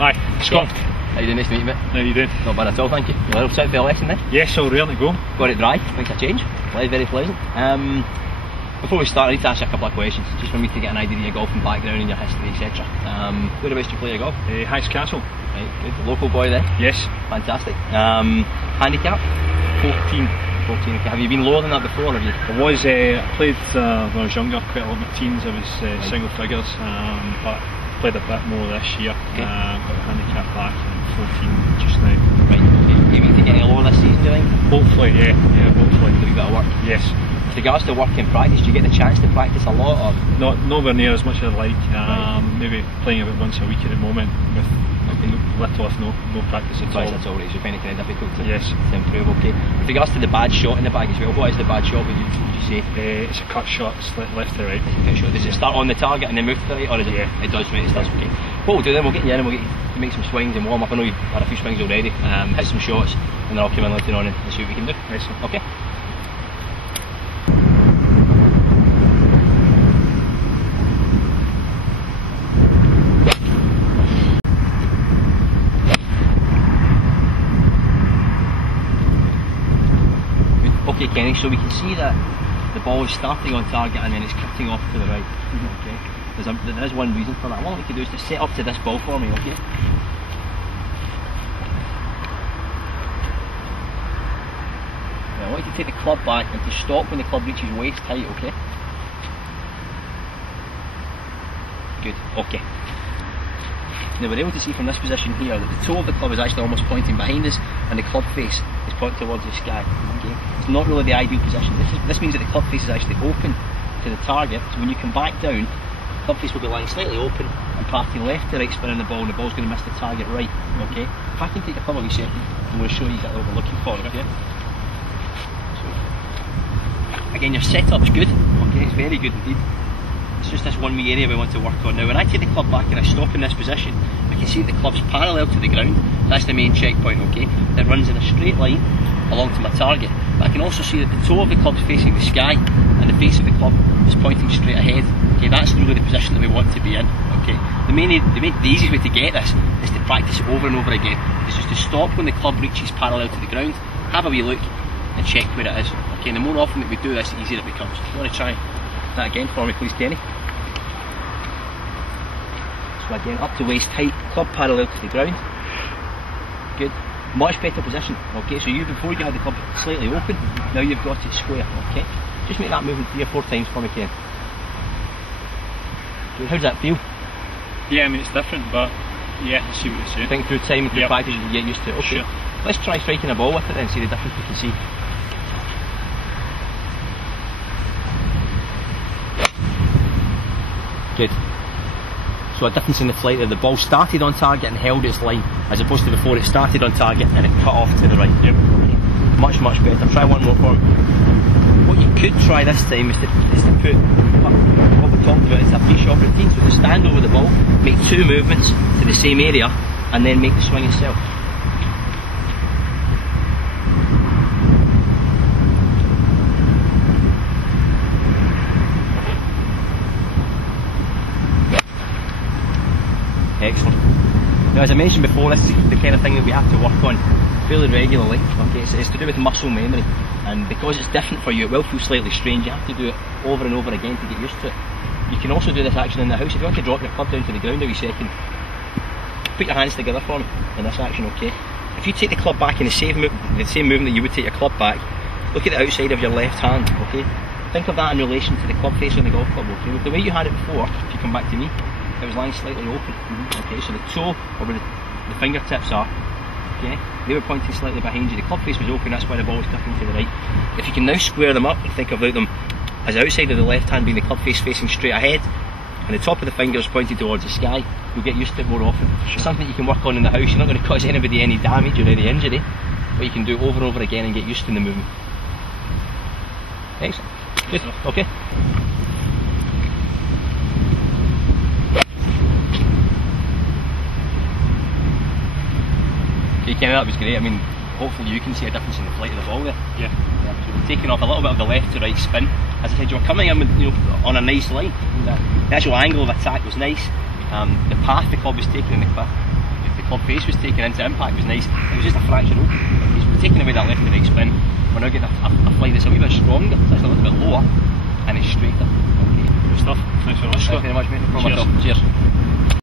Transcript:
Hi, Scott. How you doing? Nice to meet you, mate. How you doing? Not bad at all, thank you. You all set for the lesson then? Yes, all ready to go. Got it dry, makes a change. Very pleasant. Before we start, I need to ask you a couple of questions, just for me to get an idea of your golfing background and your history, etc. Whereabouts do you play your golf? Highs Castle. Right, good. Local boy then? Yes. Fantastic. Handicap? 14. 14. Okay. Have you been lower than that before? Have you? I played when I was younger, quite a lot of my teens. I was single figures, but played a bit more this year. Okay. Got the handicap back and 14 just now. Right, okay. You mean to get any lower this season, do you think? Hopefully, yeah, hopefully. A wee bit of work? Yes. With regards to work in practice, do you get the chance to practice a lot? Or? Nowhere near as much as I'd like. Right. Maybe playing about once a week at the moment with little if no practice at all. That's all right, so you find it kind of difficult to, yes. to improve, okay. With regards to the bad shot in the bag as well, what is the bad shot would you say? It's a cut shot, it's left to right. It's a cut shot. Does it start on the target and then move to the right, or is it? Yeah. It does, right, it starts, okay. What we'll do then, we'll get you in and we'll get you to make some swings and warm up. I know you've had a few swings already, hit some shots, and then I'll come in later on and see what we can do. Excellent. Okay. Okay, Kenny, so we can see that the ball is starting on target and then it's cutting off to the right. Okay. There is one reason for that. What we can do is to set up to this ball for me, okay? Now, I want you to take the club back and to stop when the club reaches waist height, okay? Good, okay. Now we're able to see from this position here that the toe of the club is actually almost pointing behind us and the club face is pointing towards the sky. Okay? It's not really the ideal position. This means that the club face is actually open to the target, so when you come back down, the club face will be lying slightly open and parting left to right spinning the ball, and the ball's going to miss the target right. Okay? If I can take a club a wee second, I'm going to show you exactly what we're looking for. Okay? So, again, your setup's good, okay? It's very good indeed. It's just this one wee area we want to work on. Now when I take the club back and I stop in this position, we can see that the club's parallel to the ground. That's the main checkpoint, okay? It runs in a straight line along to my target. But I can also see that the toe of the club's facing the sky and the face of the club is pointing straight ahead. Okay, that's really the position that we want to be in. Okay. The easiest way to get this is to practice it over and over again. It's just to stop when the club reaches parallel to the ground, have a wee look and check where it is. Okay, and the more often that we do this, the easier it becomes. You want to try that again for me, please, Kenny? So again, up to waist height, club parallel to the ground. Good. Much better position. Okay, so before you had the club slightly open, now you've got it square. Okay, just make that movement 3 or 4 times for me, Ken. Good. How does that feel? Yeah, I mean it's different, but yeah, I see what you're saying. I think through time and through practice you get used to it. Okay. Sure. Let's try striking a ball with it and see the difference we can see. Good. So a difference in the flight there, the ball started on target and held its line, as opposed to before it started on target and it cut off to the right. Yep. Okay. Much better. Try one more for me. What you could try this time is to put what we talked about, it's a pre-shot routine, so to stand over the ball, make 2 movements to the same area and then make the swing itself. Excellent. Now, as I mentioned before, this is the kind of thing that we have to work on fairly regularly. Okay, it's to do with muscle memory, and because it's different for you, it will feel slightly strange. You have to do it over and over again to get used to it. You can also do this action in the house. If you want to drop your club down to the ground a wee second, put your hands together for me in this action, okay? If you take the club back in the same movement that you would take your club back, look at the outside of your left hand, okay? Think of that in relation to the club face on the golf club, okay? With the way you had it before, if you come back to me, it was lying slightly open. Okay, so the toe, or where the fingertips are, okay, they were pointing slightly behind you. The club face was open, that's why the ball was cutting to the right. If you can now square them up and think about them as outside of the left hand being the club face facing straight ahead, and the top of the fingers pointing towards the sky, you'll get used to it more often. It's something you can work on in the house. You're not going to cause anybody any damage or any injury, but you can do it over and over again and get used to the movement. Excellent. Good. Okay. Kenny, that was great. I mean, hopefully you can see a difference in the flight of the ball there. Yeah. So we've taken off a little bit of the left to right spin. As I said, you were coming in with, on a nice line. The actual angle of attack was nice. The path the club was taking in the cliff, club face was taken into impact was nice. It was just a fraction open. He's taking away that left to right spin. We're now getting a fly that's a wee bit stronger, it's actually a little bit lower, and it's straighter. Okay. Good stuff. Thanks very much, Scott. Thanks very much, mate. No problem at Cheers. all. Cheers.